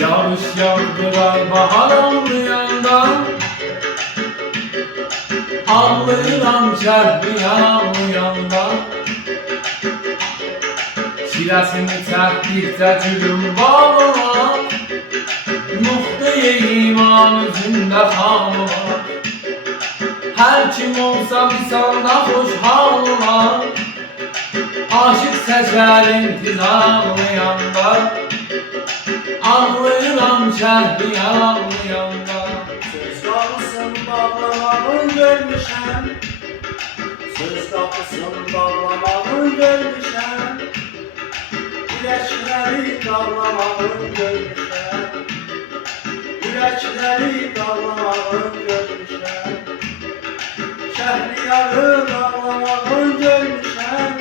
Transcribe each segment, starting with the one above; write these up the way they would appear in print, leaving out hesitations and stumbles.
Yağış yağdırar bahar olmayanda, ağlayıram şehri yağmayanda. Çilesini çəkdikcə gülüm bağlar, Nuqtayı iman üzündə xanlar. Hər kim olsa misanda xoşhal olar, Aşıq səslər intizarlayanda, ağlayıram şəhri ağlayanda. Söz kapısın bağlamağın görmüşəm, söz kapısın bağlamağın görmüşəm, Ürəkləri dağlamağın görmüşəm, ürəkləri dağlamağın görmüşəm, Şəhriyarın ağlamağın görmüşəm,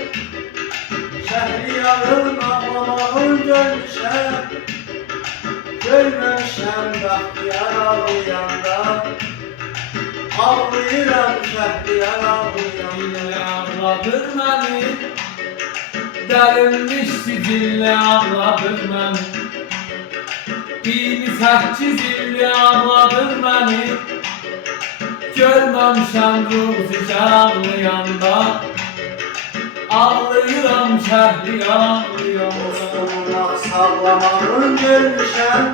Şəhriyarın ağlamağın görmüşəm, Görməmişəm bəxtiyar ağlayanda, ağlayıram şəhriyar ağlayanda. Dillə ağladır məni, dərinmiş sicillə ağladır məni. 28 illi ağladır məni, görməmişəm ruzi ağlayanda, ağlayıram şəhri ağlayanda. Dostumun sağlamağın görmüşəm,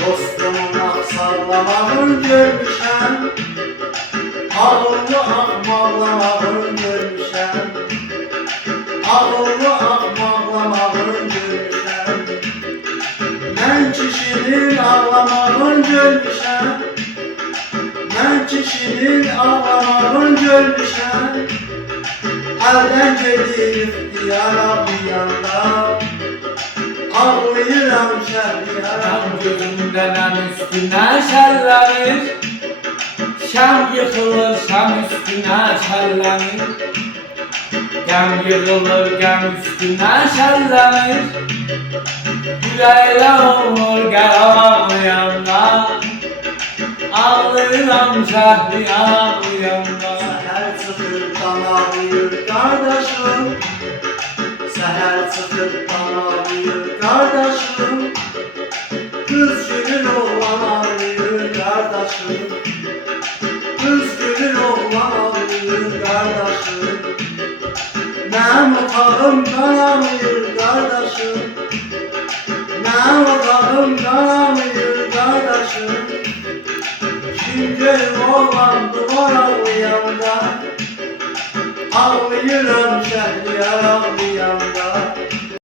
dostumun sağlamağın görmüşəm, ağıllı ağmaqlamağın görmüşəm, ağıllı ağmaqlamağın görmüşəm. Mən kişinin ağlamağın görmüşəm, mən kişinin ağlamağın görmüşəm, Əldən gedir ixtiyar ağlayanda, ağlayıram şəhriyar Şəm ağlayanda. gözümdən üstünə şəllənir, şəm yıxılır şəm üstünə şəllənir. Qəm yığılır qəm üstünə şəllənir, Ürəklə olur gəl ağlayanda, ağlayıram şəhri ağlayanda. Səhər çıxır dan ağlayır qardaşım, səhər çıxır dan ağlayır qardaşım, Qız gülür oğlan ağlayır qardaşım, Qız gülür oğlan ağlayır qardaşım, Mənim otağım qanamıyır qardaşım, Mənim otağım qanamıyır qardaşım, Şimdi oğlan duvar ağlayanda, ağlayıram şəhriyar ağlayanda.